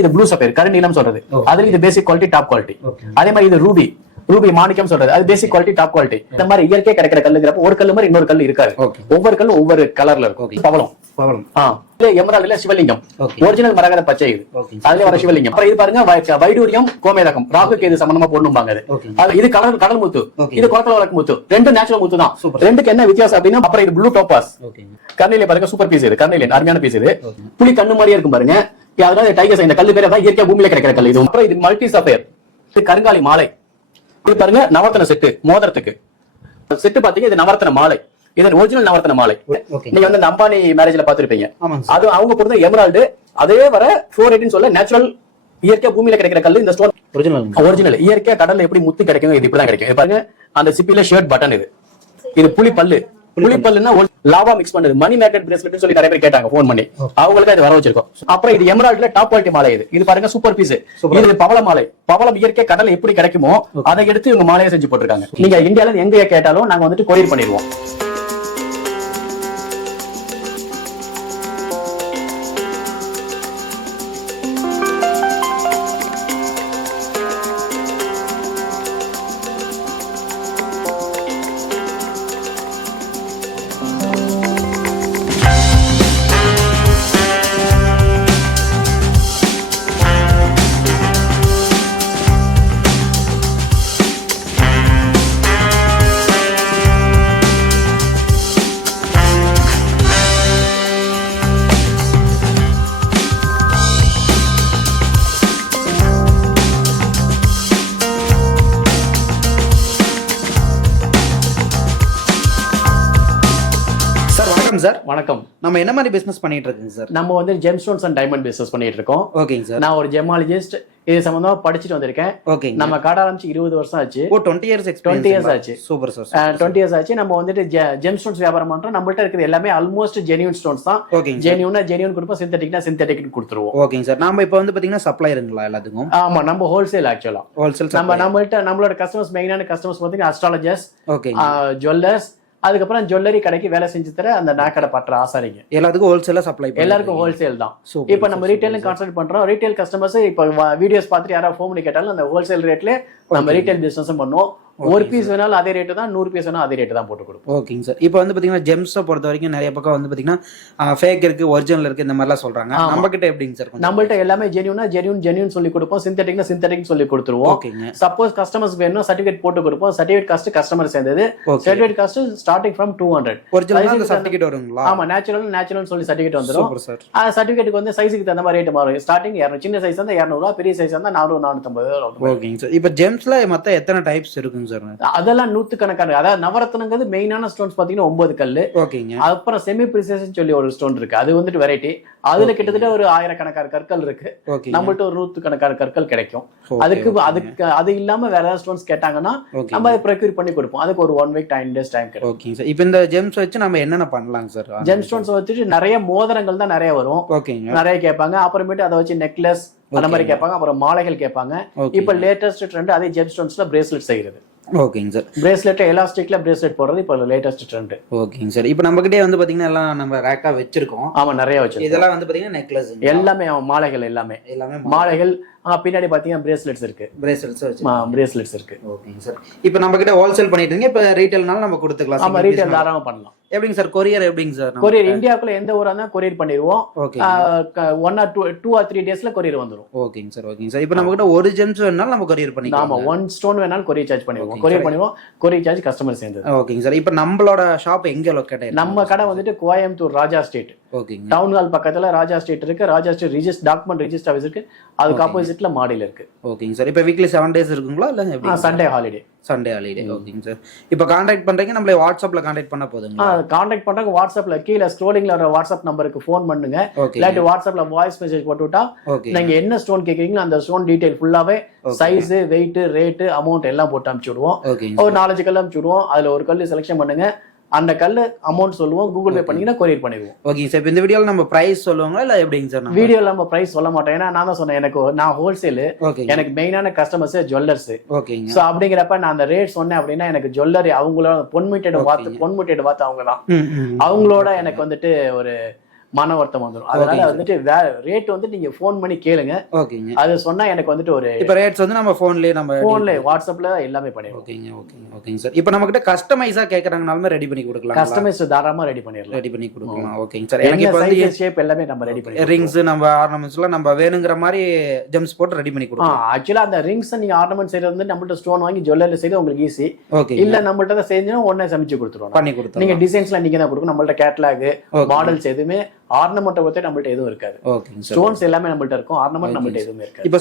இது blue sapphire கருநீலம் சொல்றது. அதுல இது பேசிக் குவாலிட்டி டாப் குவாலிட்டி. அதே மாதிரி இது ரூபி மாணிக்கம் சொல்றது, அது பேசிக் குவாலிட்டி டாப் குவாலிட்டி. இந்த மாதிரி இயற்கை கிடைக்கிற கல்லுங்கிறப்ப ஒரு கல்லு மாதிரி இன்னொரு கல் இருக்காது. ஒவ்வொரு கல்லும் ஒவ்வொரு கலர்ல இருக்கும். பவளம் எமரால்டுல சிவலிங்கம் ஒரிஜினல் மரகத பச்சை. இது அதுல வர சிவலிங்கம். அப்புறம் இது பாருங்க வைடூரியம் கோமேதகம் ராகுக்கு இது சம்பந்தமா போடணும்பாங்க. இது கடல் முத்து, இது கோத்தல வழக்கு முத்து. ரெண்டு நேச்சுரல் முத்து தான். ரெண்டுக்கு என்ன வித்தியாசம் அப்படின்னா, அப்புறம் இது ப்ளூ டோபாஸ் கர்னிலே பாருங்க, சூப்பர் பீஸ். இது கர்னிலே அருமையான பீஸ். இது புலி கண்ணு மாதிரியே இருக்கும் பாருங்க. அதனால டைகர்ஸ் இந்த கல்லு பேர் இயற்கை பூமியில கிடைக்கிற கல். இது அப்புறம் இது மல்டி சஃபயர், இது கருங்காலி மாலை. இது பாருங்க நவரத்ன செட்டு மோதிரத்துக்கு செட்டு பாத்தீங்க. இது நவரத்ன மாலை, இது ஒரிஜினல் நவரத்ன மாலை. நீங்க வந்து இந்த அம்பானி மேரேஜ்ல பாத்துருப்பீங்க. அது அவங்க பொறுத்த எமரால்டு அதே வர 418 சொல்ல நேச்சுரல் இயற்கை பூமியில கிடைக்கிற கல்லு. இந்த ஸ்டோன் ஒரிஜினல் இயற்கை கடல்ல எப்படி முத்து கிடைக்கும், இது இப்படிதான் கிடைக்கும். பாருங்க அந்த சிப்பில ஷர்ட் பட்டன். இது புலி பல்லு. புலிப்பல்லுன்னா லாவா மிக்ஸ் பண்ணுது. மணி மேக்கெட் பிரேஸ்லெட் சொல்லி நிறைய பேர் கேட்டாங்க போன் பண்ணி, அவங்களுக்கு இது வர வச்சிருக்கோம். அப்புறம் இது எமரால்ட்ல டாப் குவாலிட்டி மாலை. இது பாருங்க சூப்பர் பீஸ். இது பவள மாலை. பவளம் இயற்கை கடல் எப்படி கிடைக்குமோ அதை எடுத்து இவங்க மாலையை செஞ்சு போட்டிருக்காங்க. நீங்க இந்தியால எங்க கேட்டாலும் நாங்க வந்துட்டு கொரியர் பண்ணிடுவோம். சார் வணக்கம். நம்ம என்ன மாதிரி பிசினஸ் பண்ணிட்டு இருக்கீங்க சார்? நம்ம வந்து GeM stones and diamond business பண்ணிட்டு இருக்கோம். ஓகேங்க சார். நான் ஒரு ஜெமாலஜிஸ்ட். இது சம்பந்தமா படிச்சுட்டு வந்திருக்கேன். ஓகே. நம்ம கடை ஆரம்பிச்சு 20 வருஷம் ஆச்சு. ஓ 20 இயர்ஸ் எக்ஸ்பீரியன்ஸ். 20 இயர்ஸ் ஆச்சு. Super sir. 20 இயர்ஸ் ஆச்சு. நம்ம வந்துட்டு ஜெம் ஸ்டோன்ஸ் வியாபாரம் பண்றோம். நம்மள்ட்ட இருக்குது எல்லாமே ஆல்மோஸ்ட் ஜெனியூன் ஸ்டோன்ஸ் தான். ஓகேங்க. ஜெனியூன் கொடுப்போம், சிந்தட்டிக்னா சிந்தட்டிக் கொடுத்துருவோம். ஓகேங்க சார். நாம இப்போ வந்து பாத்தீங்கன்னா சப்ளையருங்களா எல்லாத்துக்கும்? ஆமா, நம்ம ஹோல்சேல். ஆக்சுவலா ஹோல்சேல் நம்மளோட கஸ்டமர்ஸ் மெயினான கஸ்டமர்ஸ் பாத்தீங்கன்னா அஸ்ட்ராலஜர்ஸ், ஓகே, ஜுவல்லர்ஸ், அதுக்கப்புறம் ஜுவல்லரி கடைக்கு வேலை செஞ்சு தர அந்த நாக்கடை பற்ற ஆசாரிங்க எல்லாத்துக்கும் ஹோல்சேலா சப்ளை. எல்லாருக்கும் ஹோல்சேல் தான். இப்ப நம்ம ரீட்டைலும் கான்சென்ட்ரேட் பண்றோம். ரீட்டைல் கஸ்டமர்ஸ் இப்ப வீடியோஸ் பார்த்துட்டு யாராவது ஃபோன் பண்ணி கேட்டாலும் அந்த ஹோல்சேல் ரேட்ல நம்ம ரீட்டைல் பிசினஸ் பண்ணுவோம். ஒரு பீஸ் வேணாலும் அதே ரேட்டு தான், 100 பீஸ் வேணாலும் அதே ரேட்டு தான் போட்டு கொடுப்போம். ஓகேங்க சார். இப்போ வந்து பாத்தீங்கன்னா ஜெம்ஸை பொறுத்த வரைக்கும் நிறைய பக்கம் வந்து பாத்தீங்கன்னா ஃபேக் இருக்கு, ஒரிஜினல் இருக்கு, இந்த மாதிரிலாம் சொல்றாங்க. நம்ம கிட்ட எப்படிங்க சார்? நம்மள்ட்ட எல்லாமே ஜெனியூன் சொல்லி கொடுப்போம். சிந்தட்டிக் சொல்லி கொடுத்துருவோம். ஓகேங்க. சப்போஸ் கஸ்டமர்ஸ் வேணும் சர்டிபிகேட் போட்டு கொடுப்போம். சர்டிபிகேட் காஸ்ட் கஸ்டமர் சேர்ந்தது. Certificate cost starting from 200. Original certificate வருங்களா? ஆமா, நேச்சுரல் சொல்லி சர்டிபிகேட் வந்துரும். Super sir. சர்டிபிகேட்டுக்கு வந்து சைஸுக்கு தகுந்த மாதிரி ரேட் மாறும். ஸ்டார்டிங் சின்ன சைஸ் வந்து 200 ரூபாய், பெரிய சைஸ் வந்து 400 450. ஓகேங்க சார். இப்போ ஜெம்ஸ்ல மொத்தம் எத்தனை டைப்ஸ் இருக்குங்க சார்? அதெல்லாம் நூத்துக்கணக்கான. அதாவது நவரத்னங்கிறது மெயினான ஸ்டோன்ஸ் பாத்தீங்கன்னா 9 கல்லு. ஓகேங்க. அப்புறம் செமி பிரிசிஷன் சொல்லி ஒரு ஸ்டோன் இருக்கு. அது வந்துட்டு வெரைட்டி. அதுல கிட்டத்தட்ட ஒரு 1000கணக்கான கற்கள் இருக்கு. நம்மள்ட்ட ஒரு 100கணக்கான கற்கள் கிடைக்கும். அது இல்லாம வேற ஏதாவது ஸ்டோன்ஸ் கேட்டாங்கன்னா நம்ம அதை ப்ரொக்யூர் பண்ணி கொடுப்போம். அதுக்கு ஒரு 1 வீக் 10 days டைம் கிடைக்கும். ஓகேங்க சார். இப்போ இந்த ஜெம்ஸ் வச்சு நம்ம என்னென்ன பண்ணலாம் சார்? ஜெம் ஸ்டோன்ஸ் வச்சுட்டு நிறைய மோதிரங்கள் தான் நிறைய வரும். ஓகேங்க. நிறைய கேட்பாங்க. அப்புறமேட்டு அதை வச்சு நெக்லஸ் அந்த மாதிரி கேட்பாங்க. அப்புறம் மாலைகள் கேட்பாங்க. இப்ப லேட்டஸ்ட் ட்ரெண்ட் அதே ஜெம் ஸ்டோன்ஸ்ல பிரேஸ்லெட் செய்யறது. ஓகேங்க சார். பிரேஸ்லெட் எலாஸ்டிக்ல பிரேஸ்லெட் போடுறது இப்போ லேட்டஸ்ட் ட்ரெண்ட். ஓகேங்க சார். இப்போ நம்ம கிட்டே வந்து பாத்தீங்கன்னா எல்லாம் நம்ம ரேக்கா வச்சிருக்கோம். ஆமா, நிறைய வச்சிருக்கோம். இதெல்லாம் வந்து பாத்தீங்கன்னா நெக்லஸ் எல்லாமே மாலைகள் எல்லாமே மாலைகள். பின்னாடி பாத்தீங்கன்னா பிரேஸ்லெட்ஸ் இருக்கு. பிரேஸ்லெட்ஸ் இருக்கு. ஓகேங்க சார். இப்போ நம்ம கிட்ட ஹோல்சேல் பண்ணிட்டு இருக்கீங்க. இப்போ ரீட்டைல்னால நம்ம கொடுத்துக்கலாம். ஆமா, ரீட்டைல் தாராளமா பண்ணலாம். எப்படிங்க சார்? கொரியர் எப்படிங்க சார்? கொரியர் இந்தியாக்குள்ள எந்த ஊரா இருந்தா கொரியர் பண்ணிடுவோம். 1 or 2 or 3 டேஸ்ல கொரியர் வந்துரும். ஓகேங்க சார். ஓகேங்க சார். இப்போ நம்ம கிட்ட ஒரு ஜெம்ஸ் வேணாலும் நம்ம கொரியர் பண்ணிக்கலாம். ஆமா, 1 ஸ்டோன் வேணாலும் கொரியர் சார்ஜ் பண்ணிடுவோம். கொரியர் சார்ஜ் கஸ்டமர் சேர்ந்தது. ஓகேங்க சார். இப்போ நம்மளோட ஷாப் எங்க லொகேட் ஆயிருக்கு? நம்ம கடை வந்துட்டு கோயம்புத்தூர் ராஜா ஸ்ட்ரீட். ஓகேங்க. டவுன் ஹால் பக்கத்துல ராஜா ஸ்ட்ரீட் இருக்கு. ராஜா ஸ்ட்ரீட் டாக்குமெண்ட் ரிஜிஸ்டர் ஆஃபீஸ் இருக்கு. அதுக்கு ஆப்போசிட்ல மாடியில் இருக்கு. ஓகேங்க சார். இப்போ வீக்லி 7 days இருக்குங்களா இல்ல எப்படி? Sunday holiday. ஓகேங்க சார். இப்போ கான்டாக்ட் பண்றீங்க, நம்மள வாட்ஸ்அப்ல கான்டாக்ட் பண்ணா போதுங்களா? கான்டாக்ட் பண்றாங்க வாட்ஸ்அப்ல கீழ ஸ்க்ரோலிங்ல வர வாட்ஸ்அப் நம்பருக்கு ஃபோன் பண்ணுங்க. இல்லாட்டி வாட்ஸ்அப்ல வாய்ஸ் மெசேஜ் போட்டு விட்டா நீங்க என்ன ஸ்டோன் கேக்குறீங்களோ அந்த ஸ்டோன் டீடைல் ஃபுல்லாவே சைஸ், வெயிட், ரேட், அமௌண்ட் எல்லாம் போட்டு அனுப்பிச்சு விடுவோம். ஒரு 4 கல் அனுப்பிச்சு விடுவோம். அதுல ஒரு கல் செலக்ஷன் பண்ணுங்க. அந்த கல்லு அமௌண்ட் சொல்லுவோம். கூகுள் பே பண்ணீங்கன்னா கொரியர் பண்ணிடுவோம். Okay sir. இந்த வீடியோல நம்ம பிரைஸ் சொல்லுவாங்களா இல்ல எப்படிங்க சார்? வீடியோல நம்ம பிரைஸ் சொல்ல மாட்டோம். ஏன்னா நான் தான் சொன்னேன், நான் ஹோல்சேல். எனக்கு மெயினான கஸ்டமர்ஸ் ஜுவல்லர்ஸ். ஓகேங்க. சோ அப்படிங்கிறப்ப நான் அந்த ரேட் சொன்னேன் அப்படின்னா எனக்கு ஜுவல்லரி அவங்களோட பொன்முட்டேடு வார்த்தை அவங்க தான். அவங்களோட எனக்கு வந்துட்டு ஒரு மன வருத்தம் வந்துடும். அதனால வந்துட்டு ரேட் வந்து நீங்க போன் பண்ணி கேளுங்க. ஓகேங்க. அது சொன்னா எனக்கு வந்துட்டு ஒரு இப்ப ரேட்ஸ் வந்து நம்ம போன்ல வாட்ஸ்அப்ல எல்லாமே பண்ணிடுவோம். ஓகேங்க ஓகேங்க ஓகேங்க சார். இப்போ நம்ம கிட்ட கஸ்டமைஸா கேக்குறாங்கனாலுமே ரெடி பண்ணி கொடுக்கலாம். கஸ்டமைஸ் தாராளமா ரெடி பண்ணிடலாம். ரெடி பண்ணி கொடுக்கலாம். ஓகேங்க சார். எனக்கு இப்போ வந்து ஷேப் எல்லாமே நம்ம ரெடி பண்ணி ரிங்ஸ் நம்ம ஆர்னமெண்ட்ஸ்லாம் நம்ம வேணுங்கிற மாதிரி ஜெம்ஸ் போட்டு ரெடி பண்ணி கொடுக்கலாம். ஆக்சுவலா அந்த ரிங்ஸ் நீங்க ஆர்னமெண்ட் செய்யறது வந்து நம்மள்ட்ட ஸ்டோன் வாங்கி ஜுவல்லரி செய்யறது உங்களுக்கு ஈஸி. ஓகே. இல்ல நம்மள்ட்ட தான் செஞ்சா உடனே சமைச்சு கொடுத்துருவோம். பண்ணி கொடுத்துருவோம். நீங்க டிசைன்ஸ்லாம் நீங்க தான் கொடுக்கணும். நம்மள்ட்ட கேட்டலாக் மாடல்ஸ் எதுவுமே ஆர்னமெண்ட் பத்தி நம்மள்ட்ட எதுவும் இருக்காது. ஓகேங்க சார். ஸ்டோன்ஸ் எல்லாமே நம்மள்ட்ட இருக்கும். ஆர்னமெண்ட் நம்மள்ட்ட எதுவுமே இருக்காது. இப்போ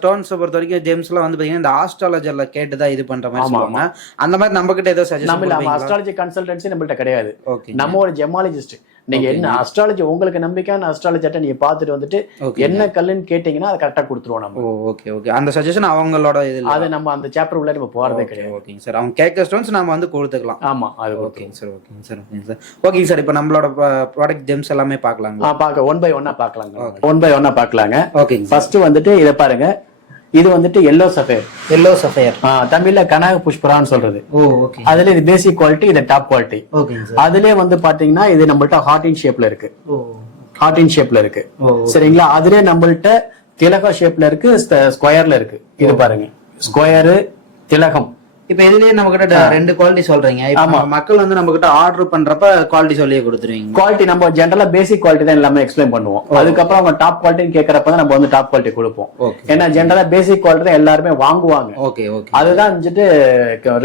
ஸ்டோன்ஸ் பொறுத்த வரைக்கும் ஜெம்ஸ்லாம் வந்து பாத்தீங்கன்னா இந்த ஆஸ்ட்ராலஜர்ல கேட்டு தான் இது பண்ற மாதிரி சொல்லுவாங்க. அந்த மாதிரி நம்ம கிட்ட ஏதோ சஜஷன் நம்ம அஸ்ட்ராலஜி கன்சல்டன்சி நம்மள்ட்ட கிடையாது. ஓகே. நம்ம ஒரு ஜெமாலஜிஸ்ட். நீங்க என்ன அஸ்ட்ராலஜி உங்களுக்கு நம்பிக்கையான அஸ்ட்ராலஜிட்ட நீங்க பாத்துட்டு வந்துட்டு என்ன கல்லுன்னு கேட்டீங்கன்னா அதை கரெக்டா கொடுத்துருவோம் நம்ம. Okay okay. அந்த சஜஷன் அவங்களோட இதுல அது நம்ம அந்த சாப்டர் உள்ள நம்ம போறதே கிடையாது. ஓகேங்க சார். அவங்க கேட்க ஸ்டோன்ஸ் நாம வந்து கொடுத்துக்கலாம். ஆமா அது ஓகேங்க சார். ஓகேங்க சார். ஓகேங்க சார். ஓகேங்க சார். இப்போ நம்மளோட ப்ராடக்ட் ஜெம்ஸ் எல்லாமே பார்க்கலாங்களா? பார்க்க ஒன் பை ஒன்னா பார்க்கலாங்க. ஒன் பை ஒன்னா பார்க்கலாங்க. ஓகேங்க. ஃபர்ஸ்ட் வந்துட்டு இத பாருங்க. இது வந்துட்டு எல்லோ சஃபயர். எல்லோ சஃபயர் தமிழ்ல கனக புஷ்பரான்னு சொல்றது. ஓகே. அதுல இது பேசிக் குவாலிட்டி, இது டாப் குவாலிட்டி. ஓகேங்க சார். அதுலயே வந்து பாத்தீங்கன்னா இது நம்மள்ட்ட ஹார்ட் இன் ஷேப்ல இருக்கு. ஹார்ட் இன் ஷேப்ல இருக்கு. சரிங்களா? அதுலயே நம்மள்ட்ட திலக ஷேப்ல இருக்கு, ஸ்கொயர்ல இருக்கு. இது பாருங்க, ஸ்கொயர் திலகம். இப்ப இதுலயே நம்ம கிட்ட ரெண்டு குவாலிட்டி சொல்றீங்க. இப்ப மக்கள் வந்து நம்ம கிட்ட ஆர்டர் பண்றப்ப குவாலிட்டி சொல்லியே கொடுத்துருவீங்க. குவாலிட்டி நம்ம ஜெனரலா பேசிக் குவாலிட்டி தான் எல்லாமே எக்ஸ்பிளைன் பண்ணுவோம். அதுக்கப்புறம் அவங்க டாப் குவாலிட்டின்னு கேட்கறப்ப தான் நம்ம வந்து டாப் குவாலிட்டி கொடுப்போம். ஏன்னா ஜெனரலா பேசிக் குவாலிட்டி தான் எல்லாருமே வாங்குவாங்க. Okay okay. அதுதான் வந்துட்டு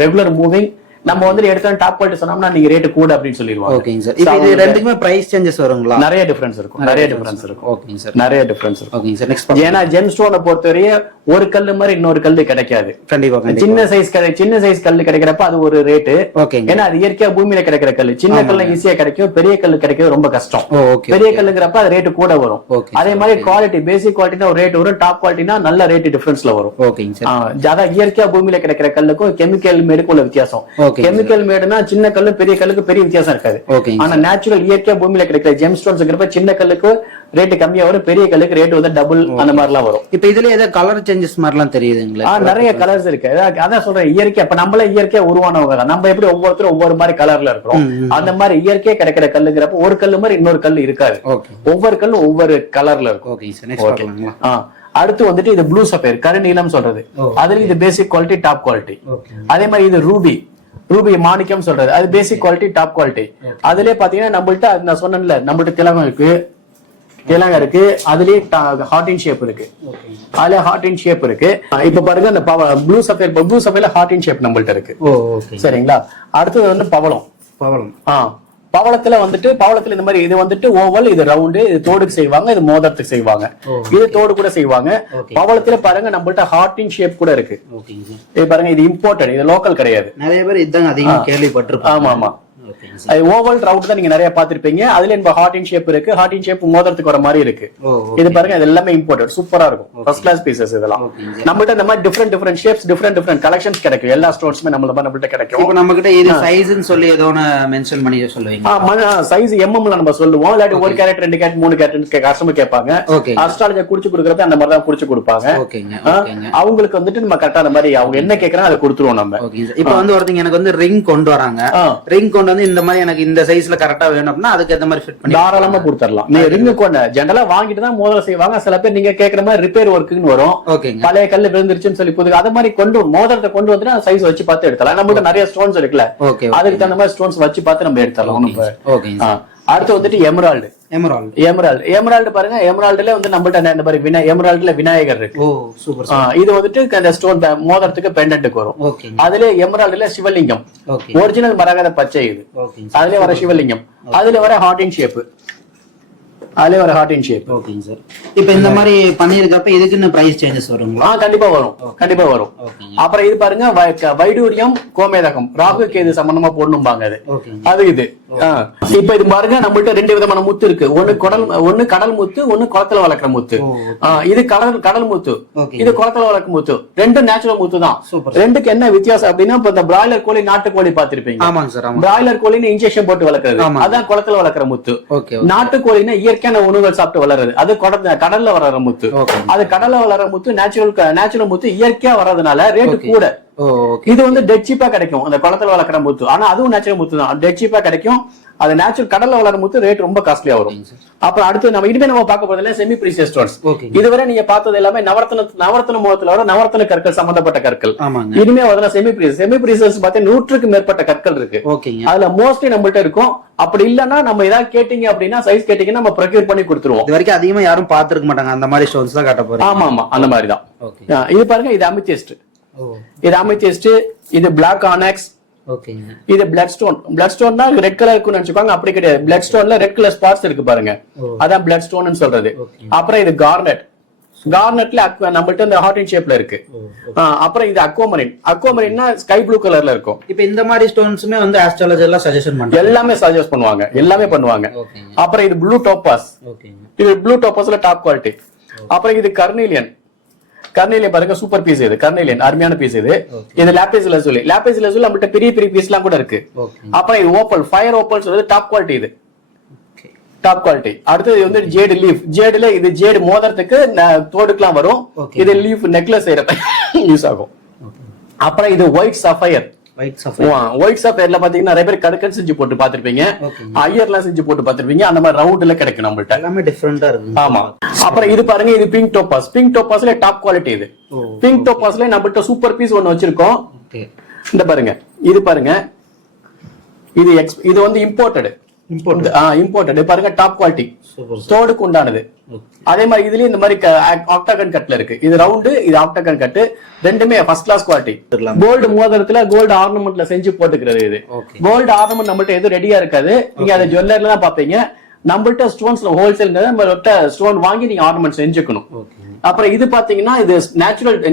ரெகுலர் மூவிங். நம்ம வந்து எடுத்த டாப் குவாலிட்டி சொன்னோம்னா நீங்க ரேட் கூட அப்படின்னு சொல்லிடுவாங்க. ஓகேங்க சார். இப்போ இது ரெண்டுக்குமே பிரைஸ் சேஞ்சஸ் வருங்களா? நிறைய டிஃபரன்ஸ் இருக்கும். நிறைய டிஃபரன்ஸ் இருக்கும். ஓகேங்க சார். நிறைய டிஃபரன்ஸ் இருக்கும். ஓகேங்க சார். நெக்ஸ்ட் ஏன்னா ஜெம் ஸ்டோனை பொறுத்தவரையே ஒரு கல்லு மாதிரி இன்னொரு கல்லு கிடைக்காது. கண்டிப்பா. சின்ன சைஸ் கல்லு கிடைக்கிறப்ப அது ஒரு ரேட்டு. ஓகேங்க. ஏன்னா அது இயற்கையா பூமியில கிடைக்கிற கல்லு. சின்ன கல்லு ஈஸியா கிடைக்கும், பெரிய கல்லு கிடைக்கிறது ரொம்ப கஷ்டம். ஓகே. பெரிய கல்லுங்கிறப்ப அது ரேட்டு கூட வரும். அதே மாதிரி குவாலிட்டி பேசிக் குவாலிட்டினா ஒரு ரேட் வரும், டாப் குவாலிட்டினா நல்ல ரேட் டிஃபரன்ஸ்ல வரும். ஓகேங்க சார். அதான் இயற்கையா பூமியில கிடைக்கிற கல்லுக்கும் கெமிக்கல் மேடுக்கும் உள்ள வித்தியாசம். கெமிக்கல் மேடுனா சின்ன கல்லு பெரிய கல்லுக்கு பெரிய வித்தியாசம் இருக்காது. ஆனா நேச்சுரல் இயற்கையா பூமியில கிடைக்கிற ஜெம் ஸ்டோன்ஸ்ங்கிறப்ப சின்ன கல்லுக்கு ரேட் கம்மியா வரும், பெரிய கல்லுக்கு ரேட் வந்து டபுள் அந்த மாதிரி எல்லாம் வரும். இப்ப இதுல ஏதாவது கலர் சேஞ்சஸ் மாதிரிலாம் தெரியுதுங்களா? நிறைய கலர்ஸ் இருக்கு. அதான் சொல்றேன், இயற்கை. அப்ப நம்மளே இயற்கையா உருவானவங்க தான். நம்ம எப்படி ஒவ்வொருத்தரும் ஒவ்வொரு மாதிரி கலர்ல இருக்கிறோம், அந்த மாதிரி இயற்கையா கிடைக்கிற கல்லுங்கிறப்ப ஒரு கல்லு மாதிரி இன்னொரு கல்லு இருக்காது. ஒவ்வொரு கல்லும் ஒவ்வொரு கலர்ல இருக்கும். அடுத்து வந்துட்டு இது ப்ளூ சஃபயர், கருநீலம் சொல்றது. அதுல இது பேசிக் குவாலிட்டி, டாப் குவாலிட்டி. அதே மாதிரி இது ரூபி மாணிக்கம் சொல்றது. அது பேசிக் குவாலிட்டி, டாப் குவாலிட்டி. அதுலயே பாத்தீங்கன்னா நம்மள்ட்ட நான் சொன்னேன்ல, நம்மள்ட்ட திலகம் இருக்கு, அதுலயே ஹார்ட் இன் ஷேப் இருக்கு. அதுல ஹார்ட் இன் ஷேப் இருக்கு. இப்ப பாருங்க அந்த ப்ளூ சஃபயர்ல ஹார்ட் இன் ஷேப் நம்மள்ட்ட இருக்கு. சரிங்களா? அடுத்தது வந்து பவளத்துல இந்த மாதிரி இது வந்துட்டு ஓவல், இது ரவுண்டு, இது தோடுக்கு செய்வாங்க, இது மோதிரத்துக்கு செய்வாங்க, இது தோடு கூட செய்வாங்க. பவளத்துல பாருங்க நம்மள்ட்ட ஹார்ட் இன் ஷேப் கூட இருக்கு. இது பாருங்க, இது இம்போர்ட்டட், இது லோக்கல் கிடையாது. நிறைய பேர் இதான் அதிகமா கேள்விப்பட்டிருப்பாங்க. ஆமா. ஓவல் ரவுண்ட் தான் நீங்க நிறைய பாத்திருப்பீங்க. அதுல இந்த ஹார்ட் இன் ஷேப் இருக்கு, ஹார்ட் இன் ஷேப் மோதிரத்துக்கு வர மாதிரி இருக்கு. இது பாருங்க, இது எல்லாமே இம்போர்ட்டட், சூப்பரா இருக்கும், ஃபர்ஸ்ட் கிளாஸ் பீசஸ். இதெல்லாம் நம்மள்ட்ட இந்த மாதிரி டிஃபரெண்ட் ஷேப்ஸ், டிஃபரெண்ட் கலெக்ஷன்ஸ் கிடைக்கும். எல்லா ஸ்டோர்ஸ்மே நம்மள்ட்ட கிடைக்கும். இப்போ நம்ம கிட்ட இது சைஸ்னு சொல்லி ஏதோ மென்ஷன் பண்ணி சொல்லுவீங்க. சைஸ் எம்எம்ல நம்ம சொல்லுவோம். இல்லாட்டி 1 கேரட் 2 கேரட் 3 கேரட் கஸ்டமர் கேட்பாங்க. அஸ்ட்ராலஜி குடிச்சு கொடுக்கறப்ப அந்த மாதிரி தான் குடிச்சு கொடுப்பாங்க. அவங்களுக்கு வந்துட்டு நம்ம கரெக்டா அந்த மாதிரி அவங்க என்ன கேட்கறாங்க அதை கொடுத்துருவோம் நம்ம. இப்போ வந்து ஒருத்தங்க எனக்கு வந்து ரிங் கொண்டு வராங்க, ரிங் கொண்டு வந்து இந்த மாதிரி எனக்கு இந்த சைஸ்ல கரெக்டா வேணும் அப்படின்னா அதுக்கு ஏத்த மாதிரி ஃபிட் பண்ணி தாராளமா கொடுத்துடலாம். நீங்க ரிங் கொண்டு ஜெனரலா வாங்கிட்டு தான் மோதிரம் செய்வாங்க. சில பேர் நீங்க கேக்குற மாதிரி ரிப்பேர் ஒர்க்குன்னு வரும். பழைய கல்லு விழுந்துருச்சுன்னு சொல்லி புதுக்கு அதை மாதிரி மோதிரத்தை கொண்டு வந்து சைஸ் வச்சு பார்த்து எடுத்தலாம். நம்மகிட்ட நிறைய ஸ்டோன்ஸ் இருக்குல்ல, அதுக்கு தகுந்த மாதிரி ஸ்டோன்ஸ் வச்சு பார்த்து நம்ம எடுத்துடலாம். அடுத்து வந்துட்டு எமரால்டு பாருங்க. எமரால்டுல வந்து நம்மள்ட்ட இந்த மாதிரி எமரால்டுல விநாயகர் இருக்கு. இது வந்துட்டு அந்த ஸ்டோன் மோதிரத்துக்கு பெண்டன்ட்டுக்கு வரும். அதுல எமரால்டுல சிவலிங்கம், ஒரிஜினல் மரகத பச்சை. இது அதுல வர சிவலிங்கம், அதுல வர ஹார்ட் இன் ஷேப், அதுல ஒரு ஹார்ட் இன் ஷேப். ஓகேங்க சார். இப்போ இந்த மாதிரி பண்ணிருக்கப்ப இதுக்குன்னு பிரைஸ் சேஞ்சஸ் வருங்களா? கண்டிப்பா வரும். அப்புறம் இது பாருங்க, வைடூரியம் கோமேதகம், ராகு கேது சம்பந்தமா போடணும்பாங்க. அது இது இப்ப இது பாருங்க, நம்மள்ட்ட 2 விதமான முத்து இருக்கு. ஒண்ணு கடல் முத்து, ஒண்ணு குளத்துல வளர்க்குற முத்து. இது கடல் முத்து, இது குளத்துல வளர்க்குற முத்து. ரெண்டும் நேச்சுரல் முத்து தான். ரெண்டுக்கு என்ன வித்தியாசம் அப்படின்னா, இப்ப இந்த பிராய்லர் கோழி, நாட்டுக்கோழி பாத்திருப்பீங்க. பிராய்லர் கோழின்னு இன்ஜெக்ஷன் போட்டு வளர்க்கறது, அதான் குளத்துல வளர்க்குற முத்து. நாட்டுக்கோழின்னா இயற்கையான உணவுகள் சாப்பிட்டு வளருது, அது கடல்ல வளர்ற முத்து. அது கடல்ல வளர்ற முத்து நேச்சுரல் முத்து, இயற்கையா வர்றதுனால ரேட்டு கூட. இது வந்து டெட் சீப்பா கிடைக்கும் அந்த குளத்துல வளர்க்குற முத்து. ஆனா அதுவும் நேச்சுரல் முத்து தான், டெட் சீப்பா கிடைக்கும். அது நேச்சுரல் கடல்ல வளர முத்து ரேட் ரொம்ப காஸ்ட்லியா வரும். அப்புறம் அடுத்து நம்ம இனிமே நம்ம பார்க்க போறதுல செமி பிரீசியஸ் ஸ்டோன்ஸ். இதுவரை நீங்க பார்த்தது எல்லாமே நவரத்ன முகத்துல வர நவரத்ன கற்கள் சம்பந்தப்பட்ட கற்கள். இனிமே அதெல்லாம் செமி பிரீசியஸ் பாத்தீங்கன்னா 100க்கு மேற்பட்ட கற்கள் இருக்கு. அதுல மோஸ்ட்லி நம்மள்ட்ட இருக்கும். அப்படி இல்லன்னா நம்ம ஏதாவது கேட்டீங்க அப்படின்னா சைஸ் கேட்டீங்கன்னா நம்ம ப்ரொக்யூர் பண்ணி கொடுத்துருவோம். இது வரைக்கும் அதிகமா யாரும் பாத்துருக்க மாட்டாங்க, அந்த மாதிரி ஸ்டோன்ஸ் தான் காட்ட போறோம். ஆமா அந்த மாதிரி தான். இது பாருங்க, இது அமித்திஸ்ட். இது அமித்திஸ்ட், இது பிளாக் ஆனக்ஸ், இது பிளட் ஸ்டோன். பிளட் ஸ்டோன்னா ரெட் கலர் இருக்குன்னு நினைச்சுப்பாங்க, அப்படி கிடையாது. பிளட் ஸ்டோன்ல ரெட் கலர் ஸ்பாட்ஸ் இருக்கு பாருங்க, அதான் பிளட் ஸ்டோன் சொல்றது. அப்புறம் இது கார்னெட். கார்னெட்ல நம்மள்ட்ட இந்த ஹார்ட் இன் ஷேப்ல இருக்கு. அப்புறம் இது அக்வாமரின். அக்வாமரின்னா ஸ்கை ப்ளூ கலர்ல இருக்கும். இப்போ இந்த மாதிரி ஸ்டோன்ஸ்மே வந்து ஆஸ்ட்ராலஜி எல்லாம் சஜஷன் பண்ணுவாங்க, எல்லாமே சஜஸ்ட் பண்ணுவாங்க, எல்லாமே பண்ணுவாங்க. அப்புறம் இது ப்ளூ டோபாஸ். இது ப்ளூ டோபாஸ்ல டாப் குவாலிட்டி. அப்புறம் இது கர்னீலியன். கர்னீலியன் பாருங்க, சூப்பர் பீஸ். இது கர்னீலியன் அருமையான பீஸ். இது லாபிஸ் லசூலி. லாபிஸ் லசூலி நம்மள்ட்ட பெரிய பெரிய பீஸ் எல்லாம் கூட இருக்கு. அப்புறம் இது ஓப்பல், ஃபயர் ஓப்பல் சொல்றது டாப் குவாலிட்டி. இது டாப் குவாலிட்டி. அடுத்து வந்து ஜேடு லீஃப். ஜேடுல இது ஜேடு மோதிரத்துக்கு தோடுக்குலாம் வரும். இது லீஃப் நெக்லஸ் செய்யறது யூஸ் ஆகும். அப்புறம் இது ஒயிட் சஃபயர். ஒயிட் சஃபயர்ல பாத்தீங்கன்னா நிறைய பேர் கடுக்கன் செஞ்சு போட்டு பாத்திருப்பீங்க, ஐயர்லாம் செஞ்சு போட்டு பாத்திருப்பீங்க. அந்த மாதிரி ரவுண்ட்ல கிடைக்கும் நம்மள்ட்ட, எல்லாமே டிஃபரெண்டா இருக்கு. ஆமா. அப்புறம் இது பாருங்க, இது பிங்க் டோபாஸ். பிங்க் டோபாஸ்ல டாப் குவாலிட்டி. இது பிங்க் டோபாஸ்ல நம்மள்ட்ட சூப்பர் பீஸ் ஒன்னு வச்சிருக்கோம். இந்த பாருங்க, இது பாருங்க, இது வந்து இம்போர்ட்டட் பாருங்க, டாப் குவாலிட்டி, தோடுக்கு உண்டானது. அதே மாதிரி இதுலயும் இந்த மாதிரி ஆக்டாகன் கட்ல இருக்கு. இது ரவுண்டு, இது ஆக்டாகன் கட்டு, ரெண்டுமே ஃபர்ஸ்ட் கிளாஸ் குவாலிட்டி. கோல்டு மோதிரத்துல கோல்டு ஆர்னமெண்ட்ல செஞ்சு போட்டுக்கிறது. இது கோல்டு ஆர்னமெண்ட் நம்மள்ட்ட எதுவும் ரெடியா இருக்காது, நீங்க அதை ஜுவல்லர்ல தான் பாப்பீங்க. நம்மள்ட்ட ஸ்டோன்ஸ் ஹோல்சேல், நம்மள்ட்ட ஸ்டோன் வாங்கி நீங்க ஆர்னமெண்ட் செஞ்சுக்கணும். அப்புறம் இது பாத்தீங்கன்னா இது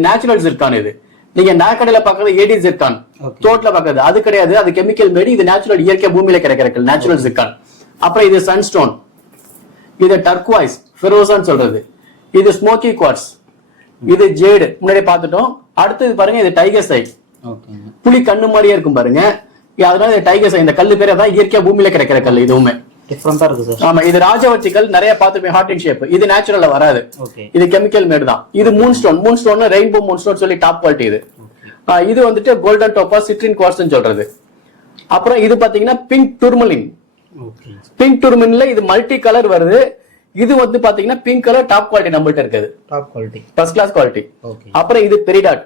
நேச்சுரல் ஜிர்கான். இது நீங்க நாக்கடையில பாக்குறது ஏடி ஜிர்கான், தோட்ல பாக்குறது அது கிடையாது, அது கெமிக்கல் மேடி. இது நேச்சுரல், இயற்கை பூமியில கிடைக்கிற நேச்சுரல் ஜிர்கான். அப்புறம் இது சன்ஸ்டோன், இது டர்க்வாய்ஸ் ஃபெரோசான்னு சொல்றது, இது ஸ்மோக்கி குவார்ட்ஸ், இது ஜேடு முன்னாடி பார்த்துட்டோம். அடுத்தது பாருங்க, இது டைகர் சை. புலி கண்ணு மாதிரியே இருக்கும் பாருங்க, அதனால இது டைகர் சை. இந்த கல்லு பேர் தான் இயற்கையா பூமியில கிடைக்கிற கல். இதுவுமே டிஃபரெண்டா இருக்கு சார். ஆமா, இது ராஜவர்த்திகள் நிறைய பார்த்துப்பேன், ஹார்ட் இன் ஷேப். இது நேச்சுரல்ல வராது, இது கெமிக்கல் மேடு தான். இது Moon stone. Moon stone rainbow Moon stone சொல்லி டாப் குவாலிட்டி. இது வந்துட்டு கோல்டன் டோபாஸ், சிட்ரின் குவார்ட்ஸ் சொல்றது. அப்புறம் இது பாத்தீங்கன்னா பிங்க் டூர்மலின். பிங்க் டூர்மலின்ல இது மல்டி கலர் வருது. இது வந்து பாத்தீங்கன்னா பிங்க் கலர் டாப் குவாலிட்டி நம்மள்ட்ட இருக்குது, top quality, first class quality. அப்புறம் இது பெரிடாட்.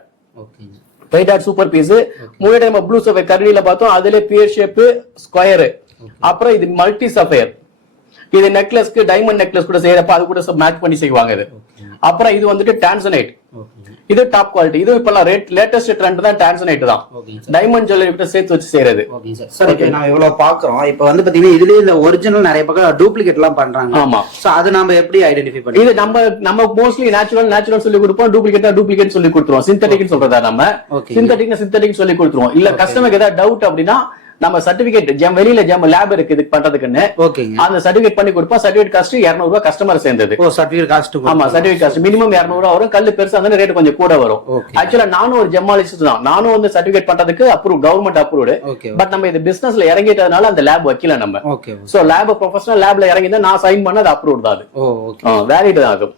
Peridot super piece. முன்னாடி நம்ம ப்ளூ சஃபயர் கர்னில பார்த்தோம், அதுல பியர் ஷேப், ஸ்கொயர். அப்புறம் இது மல்டி சஃபயர். இது நெக்லஸ்க்கு டைமண்ட் நெக்லஸ் கூட செய்யறப்ப அது கூட மேட்ச் பண்ணி செய்வாங்க இது. அப்புறம் இது வந்துட்டு டான்சனைட். இது டாப் குவாலிட்டி. இது இப்ப லேட்டஸ்ட் ட்ரெண்ட் தான், டான்சனைட் தான். டைமண்ட் ஜுவல்லரி கிட்ட சேர்த்து வச்சு செய்யறது. சார் இப்போ நான் இவ்வளவு பாக்குறோம். இப்போ வந்து பாத்தீங்கன்னா இதுலயே இந்த ஒரிஜினல் நிறைய பக்கம் டூப்ளிகேட் எல்லாம் பண்றாங்க. ஆமா. சோ அது நாம எப்படி ஐடென்டிஃபை பண்ணி? இது நம்ம மோஸ்ட்லி நேச்சுரல் சொல்லி கொடுப்போம், டூப்ளிகேட் சொல்லி கொடுத்துருவோம். சிந்தட்டிக் சொல்றதா நம்ம சிந்தட்டிக் சொல்லி கொடுத்துருவோம். இல்ல கஸ்டமருக்கு ஏதாவது டவுட் அப்படின்னா நம்ம சர்டிபிகேட் வெளியில லேப் இருக்கு இதுக்கு பண்றதுக்குன்னு, அந்த சர்டிபிகேட் பண்ணி கொடுப்போம். சர்டிபிகேட் காஸ்ட் 200 ரூபாய் கஸ்டமர் சேர்ந்தது. சர்டிபிகேட் காஸ்ட், ஆமா, சர்டிபிகேட் காஸ்ட் மினிமம் 200 ரூபாய் வரும். கல்லு பெருசா இருந்தாலும் ரேட் கொஞ்சம் கூட வரும். ஆக்சுவலா நானும் ஒரு ஜெமாலஜிஸ்ட் தான். நானும் வந்து சர்டிபிகேட் பண்றதுக்கு அப்ரூவ், கவர்மெண்ட் அப்ரூவ்டு. பட் நம்ம இது பிசினஸ்ல இறங்கிட்டதுனால அந்த லேப் வைக்கல நம்ம. சோ லேப் ப்ரொஃபஷனல் லேப்ல இறங்கிதான் நான் சைன் பண்ணது அப்ரூவ் தான், அது வேலிட் தான் அது.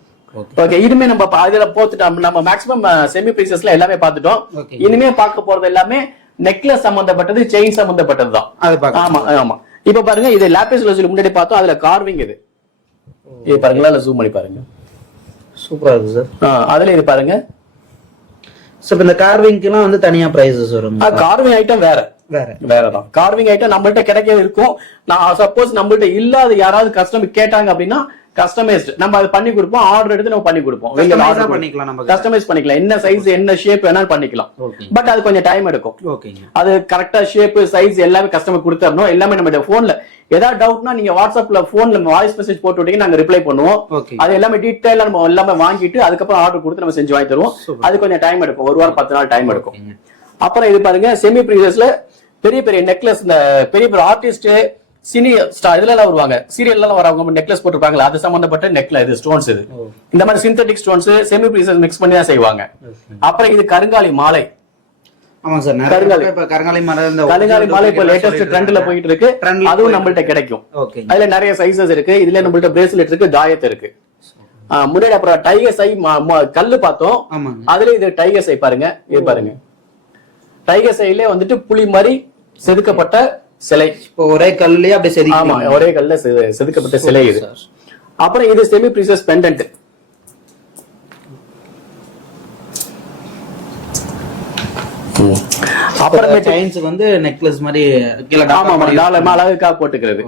ஓகே, இனிமே நம்ம அதுல போட்டுட்டோம். நம்ம மேக்ஸிமம் செமி பீசஸ்ல எல்லாமே பார்த்துட்டோம். இனிமே பார்க்க போறது எல்லாமே நெக்லஸ் சம்பந்தப்பட்டது, செயின் சம்பந்தப்பட்டது தான். ஆமா ஆமா. இப்ப பாருங்க, இது லாபிஸ் லசூலி முன்னாடி பார்த்தோம், அதுல கார்விங். இது பாருங்களா, ஜூம் பண்ணி பாருங்க, சூப்பரா இருக்கு சார். அதுல இது பாருங்க. சோ இந்த கார்விங்க்குலாம் வந்து தனியா பிரைஸஸ் வரும். கார்விங் ஐட்டம் வேறதான். கார்விங் ஐட்டம் நம்மள்ட்ட கிடைக்க இருக்கும். நான் சப்போஸ் நம்மள்ட்ட இல்லாத யாராவது கஸ்டமர் கேட்டாங்க அப்படின்னா கஸ்டமைஸ்ட் நம்ம அது பண்ணி கொடுப்போம். ஆர்டர் எடுத்து நம்ம பண்ணி கொடுப்போம். கஸ்டமைஸ் பண்ணிக்கலாம், என்ன சைஸ் என்ன ஷேப் வேணாலும் பண்ணிக்கலாம். பட் அது கொஞ்சம் டைம் எடுக்கும். அது கரெக்டா ஷேப் சைஸ் எல்லாமே கஸ்டமர் கொடுத்துறணும். எல்லாமே நம்ம போன்ல ஏதாவது டவுட்னா நீங்க வாட்ஸ்அப்ல போன்ல வாய்ஸ் மெசேஜ் போட்டு விட்டீங்க, நாங்க ரிப்ளை பண்ணுவோம். அது எல்லாமே டீடைலா நம்ம எல்லாமே வாங்கிட்டு அதுக்கப்புறம் ஆர்டர் கொடுத்து நம்ம செஞ்சு வாங்கி தருவோம். அது கொஞ்சம் டைம் எடுக்கும், 1 வாரம் 10 நாள் டைம் எடுக்கும். அப்புறம் இது பாருங்க, செமி ப்ரீசியஸ்ல பெரிய பெரிய நெக்லஸ், இந்த பெரிய பெரிய ஆர்டிஸ்ட், சினி ஸ்டார் இதுல எல்லாம் வருவாங்க, சீரியல் எல்லாம் வரவங்க நெக்லஸ் போட்டுருப்பாங்களா, அது சம்பந்தப்பட்ட நெக்லஸ். இது ஸ்டோன்ஸ். இது இந்த மாதிரி synthetic stones semi precious mix பண்ணி தான் செய்வாங்க. அப்புறம் இது கருங்காலி மாலை. ஆமா சார், கருங்காலி மாலை இப்ப லேட்டஸ்ட் ட்ரெண்ட்ல போயிட்டு இருக்கு. அதுவும் நம்மள்ட்ட கிடைக்கும். அதுல நிறைய சைசஸ் இருக்கு. இதுல நம்மள்ட்ட பிரேஸ்லெட் இருக்கு, தாயத்து இருக்கு. முன்னாடி அப்புறம் டைகர் சை கல்லு பார்த்தோம், அதுல இது டைகர் சை பாருங்க. இது பாருங்க, டைகர் சைட்லயே வந்துட்டு புலி மாதிரி செதுக்கப்பட்ட சிலை. இப்போ ஒரே கல்லே அப்படியே செதுக்கி. ஆமா, ஒரே கல்ல செதுக்கப்பட்ட சிலை இது. அப்புறம் இது செமி ப்ரீசியஸ் பெண்டன்ட். அப்புறம் செயின்ஸ் வந்து நெக்லஸ் மாதிரி அழகுக்காக போட்டுக்கிறது.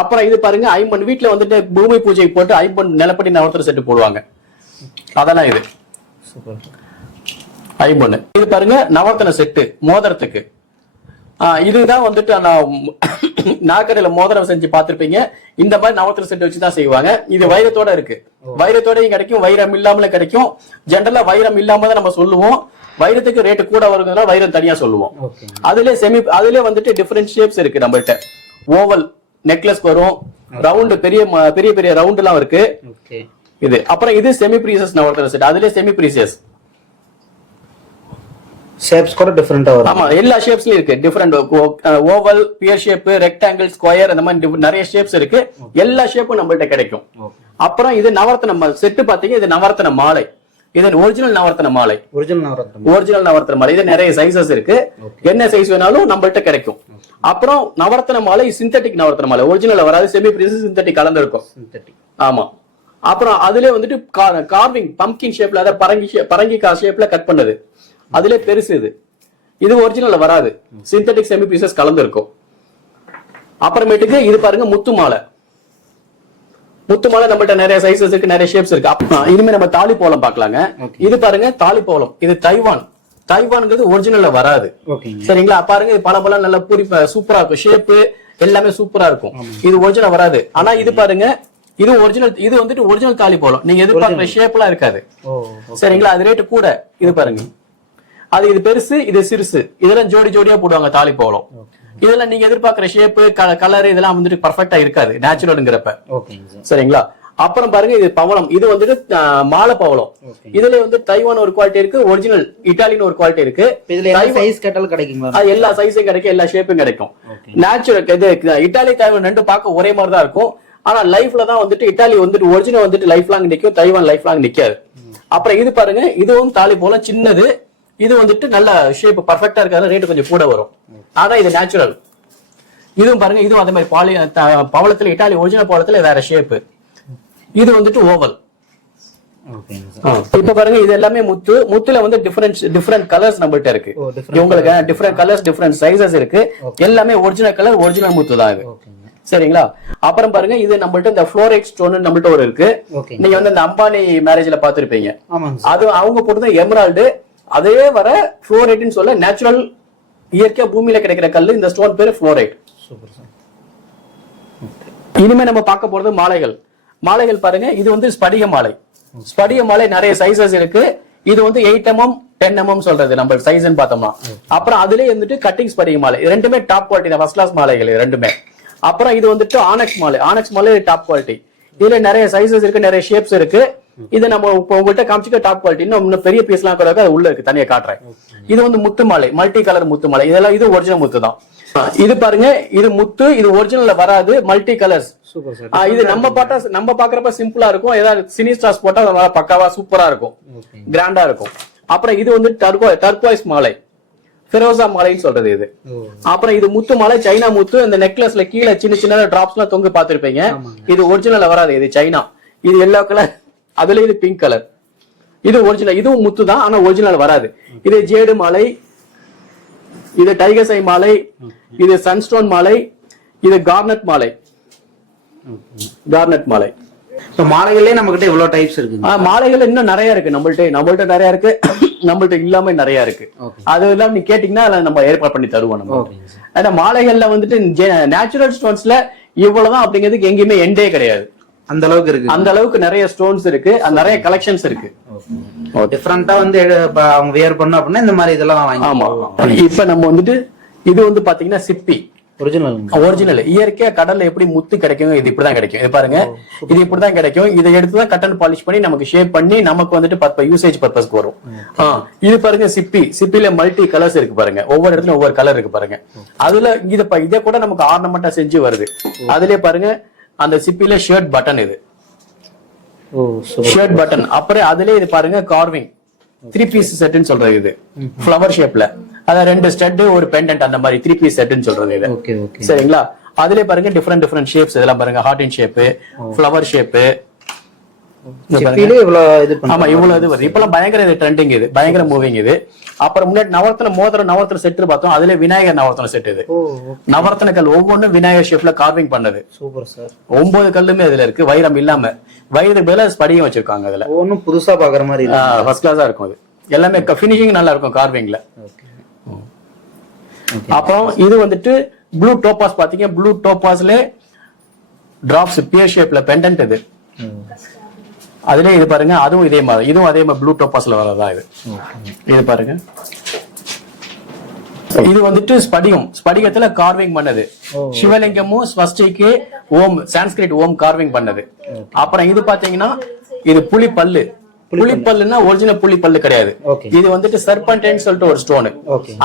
அப்புறம் இது பாருங்க ஐம்பொன். வீட்டுல வந்துட்டு பூமி பூஜை போட்டு ஐம்பொன் நிலப்படி நவரத்தின செட்டு போடுவாங்க. அதெல்லாம் இது ஐம்பொன்னு. இது பாருங்க நவரத்தின செட்டு மோதிரத்துக்கு. இதுதான் வந்துட்டு நாக்கடையில மோதிரம் செஞ்சு பார்த்திருப்பீங்க. இந்த மாதிரி நவரத்தின செட்டு வச்சுதான் செய்வாங்க. இது வைரத்தோட இருக்கு. வைரத்தோடயும் கிடைக்கும், வைரம் இல்லாமல கிடைக்கும். ஜென்ரலா வைரம் இல்லாம தான் நம்ம சொல்லுவோம். வைரத்துக்கு ரேட்டு கூட வருதுன்னா வைரம் தனியா சொல்லுவோம். அதுல வந்துட்டு டிஃபரெண்ட் ஷேப்ஸ் இருக்கு நம்மள்ட்ட. ஓவல் நெக்லஸ் வரும், ரவுண்ட் பெரிய பெரிய பெரிய ரவுண்ட் எல்லாம் இருக்கு இது. அப்புறம் இது செமி ப்ரீசியஸ் நவரத்தின செட். அதுல செமி ப்ரீசியஸ் ஷேப்ஸ் கூட டிஃபரெண்டா வரும். ஆமா, எல்லா ஷேப்ஸ்லயும் இருக்கு. Different oval, pear shape, rectangle, square, அந்த மாதிரி நிறைய ஷேப்ஸ் இருக்கு. எல்லா ஷேப்பும் நம்மள்ட்ட கிடைக்கும். அப்புறம் இது நவரத்தின செட்டு பாத்தீங்க. இது நவரத்தின மாலை. இது ஒரிஜினல் நவரத்தின மாலை. ஒரிஜினல் நவரத்தின மாலை. இது நிறைய சைசஸ் இருக்கு. என்ன சைஸ் வேணாலும் நம்மள்ட்ட கிடைக்கும். அப்புறம் நவரத்தின மாலை சிந்தட்டிக் நவரத்தின மாலை. ஒரிஜினல் வராது, செமி ப்ரீசியஸ் சிந்தட்டிக் கலந்து இருக்கும். ஆமா. அப்புறம் அதுல வந்துட்டு கார்விங் பம்ப்கின் ஷேப்ல, அதாவது பரங்கிக்கா ஷேப்ல கட் பண்ணது. அதுல பெருசு இது. இது ஒரிஜினல் வராது, சிந்தட்டிக் செமி ப்ரீசியஸ் கலந்து இருக்கும். அப்புறமேட்டுக்கு இது பாருங்க முத்து மாலை. முத்து மாலை நம்மள்ட்ட நிறைய சைசஸ் இருக்கு, நிறைய ஷேப்ஸ் இருக்கு. இனிமே நம்ம தாலி போலம் பாக்கலாங்க. இது பாருங்க தாலி போலம். இது தைவான். தைவான்ங்கிறது ஒரிஜினல்ல வராது. சரிங்களா? பாருங்க இது பல நல்ல பூரி சூப்பரா இருக்கும். ஷேப் எல்லாமே சூப்பரா இருக்கும். இது ஒரிஜினல் வராது. ஆனா இது பாருங்க, இது ஒரிஜினல். இது வந்துட்டு ஒரிஜினல் தாலி போலம். நீங்க எதிர்பார்க்கிற ஷேப் எல்லாம் இருக்காது. சரிங்களா? அது ரேட்டு கூட. இது பாருங்க, அது இது பெருசு, இது சிறுசு. இதெல்லாம் ஜோடி ஜோடியா போடுவாங்க தாலி போலம். இதெல்லாம் நீங்க எதிர்பார்க்கிற ஷேப், கலர் இதெல்லாம் வந்துட்டு பர்ஃபெக்டா இருக்காது நேச்சுரல்ங்கிறப்ப. சரிங்களா? அப்புறம் பாருங்க இது பவளம். இது வந்துட்டு மாலை பவளம். இதுல வந்து தைவான் ஒரு குவாலிட்டி இருக்கு, ஒரிஜினல் இட்டாலியன் ஒரு குவாலிட்டி இருக்கு. சைஸ் கேட்டாலும் கிடைக்குமா? எல்லா சைஸும் கிடைக்கும், எல்லா ஷேப்பும் கிடைக்கும். நேச்சுரல் இது இட்டாலி தைவான் ரெண்டு பார்க்க ஒரே மாதிரி தான் இருக்கும். ஆனா லைஃப்ல தான் வந்துட்டு இட்டாலி வந்துட்டு ஒரிஜினல் வந்துட்டு லைஃப் லாங் நிக்கும், தைவான் லைஃப் லாங் நிக்காது. அப்புறம் இது பாருங்க, இதுவும் தாலி போல சின்னது. இது வந்துட்டு நல்ல ஷேப் பர்ஃபெக்டா இருக்காது, ரேட் கொஞ்சம் கூட வரும். ஆனா இது நேச்சுரல். இதுவும் பாருங்க, இதுவும் அதே மாதிரி பவளத்துல இட்டாலி ஒரிஜினல் பவளத்துல வேற ஷேப். இது வந்துட்டு ஓவல். இப்ப பாருங்க, இது எல்லாமே முத்து. முத்துல வந்து டிஃபரெண்ட் கலர்ஸ் நம்மள்ட்ட இருக்கு. உங்களுக்கு டிஃபரெண்ட் கலர்ஸ், டிஃபரெண்ட் சைசஸ் இருக்கு. எல்லாமே ஒரிஜினல் கலர், ஒரிஜினல் முத்து தான் இது. சரிங்களா? அப்புறம் பாருங்க, இது நம்மள்ட்ட இந்த ஃப்ளோரைட் ஸ்டோன் நம்மள்ட்ட ஒரு இருக்கு. நீங்க வந்து இந்த அம்பானி மேரேஜ்ல பாத்துருப்பீங்க. அது அவங்க போட்டது எமரால்டு. அதே வர ஃப்ளோரைட்னு சொல்ல நேச்சுரல் இயற்கையா பூமியில கிடைக்கிற கல்லு. இந்த ஸ்டோன் பேரு ஃப்ளோரைட். இனிமே நம்ம பார்க்க போறது மாலைகள். மாலைகள் பாருங்க, இது வந்து ஸ்படிக மாலை. ஸ்படிக மாலை நிறைய சைசஸ் இருக்கு. இது வந்து 8 mm 10 mm சொல்றது நம்ம சைஸ்ன்னு பார்த்தோம்னா. அப்புறம் அதுலயே வந்துட்டு கட்டிங் ஸ்படிக மாலை. ரெண்டுமே டாப் குவாலிட்டி தான், ஃபர்ஸ்ட் கிளாஸ் மாலைகள் ரெண்டுமே. அப்புறம் இது வந்துட்டு ஆனக்ஸ் மாலை. ஆனக்ஸ் மாலை டாப் குவாலிட்டி. இதுல நிறைய சைசஸ் இருக்கு, நிறைய ஷேப்ஸ் இருக்கு. இது நம்ம உங்கள்கிட்ட காமிச்சிக்க டாப் குவாலிட்டி. இன்னும் பெரிய பீஸ் எல்லாம் கூட அது உள்ள இருக்கு, தனியா காட்டுறேன். இது வந்து முத்து மாலை, மல்டி கலர் முத்து மாலை. இதெல்லாம் இது ஒரிஜினல் முத்து தான். இது பாருங்க, இது முத்து. இது ஒரிஜினல்ல வராது, மல்டி கலர்ஸ். இது நம்ம பாக்குறப்ப சிம்பிளா இருக்கும். ஏதாவது சினி ஸ்டார்ஸ் போட்டா பக்காவா சூப்பரா இருக்கும், கிராண்டா இருக்கும். அப்புறம் இது வந்து டர்குவைஸ் மாலை, ஃபெரோசா மாலைன்னு சொல்றது இது. அப்புறம் இது முத்து மாலை, சைனா முத்து. இந்த நெக்லஸ்ல கீழே சின்ன சின்ன டிராப்ஸ் எல்லாம் தொங்கு பாத்திருப்பீங்க. இது ஒரிஜினல்ல வராது, இது சைனா. இது எல்லோ கலர், அதுல இது பிங்க் கலர். இது ஒரிஜினல். இதுவும் முத்து தான், ஆனா ஒரிஜினல் வராது. இது ஜேடு மாலை, இது டைகர் சை மாலை, இது சன்ஸ்டோன் மாலை, இது கார்னட் மாலை. கார்னட் மாலை. மாலைகளே நம்ம கிட்ட இவ்வளவு டைப்ஸ் இருக்கு. மாலைகள் இன்னும் நிறைய இருக்கு நம்மள்ட்ட நிறைய இருக்கு. நம்மள்ட்ட இல்லாம நிறைய இருக்கு. அது எல்லாம் நீ கேட்டீங்கன்னா நம்ம ஏற்பாடு பண்ணி தருவோம் நம்ம. ஆனா மாலைகள்ல வந்துட்டு நேச்சுரல் ஸ்டோன்ஸ்ல இவ்வளவுதான் அப்படிங்கிறதுக்கு எங்கேயுமே எண்டே கிடையாது. அந்த அளவுக்கு இருக்கு. அந்த அளவுக்கு நிறைய ஸ்டோன்ஸ் இருக்கு, நிறைய கலெக்ஷன்ஸ் இருக்கு. டிஃபரெண்டா வந்து அவங்க வியர் பண்ண அப்படின்னா இந்த மாதிரி இதெல்லாம் வாங்கி. ஆமா. இப்ப நம்ம வந்துட்டு இது வந்து பாத்தீங்கன்னா சிப்பி. ஒரிஜினல் இயற்கையா கடல்ல எப்படி முத்து கிடைக்கும், இது இப்படிதான் கிடைக்கும். இது பாருங்க, இது இப்படிதான் கிடைக்கும். இதை எடுத்துதான் கட்டன் பாலிஷ் பண்ணி நமக்கு ஷேப் பண்ணி நமக்கு வந்துட்டு யூசேஜ் பர்பஸ்க்கு வரும். இது பாருங்க சிப்பி. சிப்பில மல்டி கலர்ஸ் இருக்கு பாருங்க, ஒவ்வொரு இடத்துல ஒவ்வொரு கலர் இருக்கு பாருங்க. அதுல இதை கூட நமக்கு ஆர்னமெண்டா செஞ்சு வருது. அதுலயே பாருங்க, அந்த சிப்பில ஷர்ட் பட்டன். இது ஷர்ட் பட்டன். அப்புறம் அதுலயே இது பாருங்க கார்விங். 3 பீஸ் செட்னு சொல்றது இது ஃப்ளவர் ஷேப்ல அதான் 2 ஸ்டட் ஒரு பெண்டன்ட் அந்த மாதிரி 3 பீஸ் செட்னு சொல்றது இது. சரிங்களா? அதுல பாருங்க டிஃபரெண்ட் ஷேப்ஸ் இதெல்லாம் பாருங்க heart in shape, flower shape. ஆமா இவ்வளவு இது வருது. இப்பெல்லாம் பயங்கர இது ட்ரெண்டிங், இது பயங்கர மூவிங் இது. அப்புறம் முன்னாடி நவரத்ன செட் பார்த்தோம். அதுல விநாயகர் நவரத்ன செட் இது. நவரத்ன கல் ஒவ்வொன்றும் விநாயகர் ஷேப்ல கார்விங் பண்ணது. Super sir. 9 கல்லுமே அதுல இருக்கு, வைரம் இல்லாம. வைரத்துக்கு பதிலா ஸ்படிகம் வச்சிருக்காங்க அதுல. ஒன்னும் புதுசா பாக்குற மாதிரி ஃபர்ஸ்ட் கிளாஸா இருக்கும் அது. எல்லாமே ஃபினிஷிங் நல்லா இருக்கும் கார்விங்ல. அப்புறம் இது வந்துட்டு ப்ளூ டோபாஸ் பாத்தீங்க. ப்ளூ டோபாஸ்ல டிராப்ஸ் பியர் ஷேப்ல பெண்டன்ட் இது. அதுல இது பாருங்க, அதுவும் இதே மாதிரி, இதுவும் அதே மாதிரி ப்ளூ டோபாஸ்ல வரதா இது. இது பாருங்க, இது வந்துட்டு ஸ்படிகத்துல கார்விங் பண்ணது. சிவலிங்கமும் ஸ்வஸ்டிக்கு ஓம் சான்ஸ்கிரிட் ஓம் கார்விங் பண்ணது. அப்புறம் இது பாத்தீங்கன்னா இது புலிப்பல்லு. புலிப்பல்லுன்னா ஒரிஜினல் புலிப்பல்லு கிடையாது. இது வந்துட்டு சர்பன்டைன் சொல்லிட்டு ஒரு ஸ்டோன்.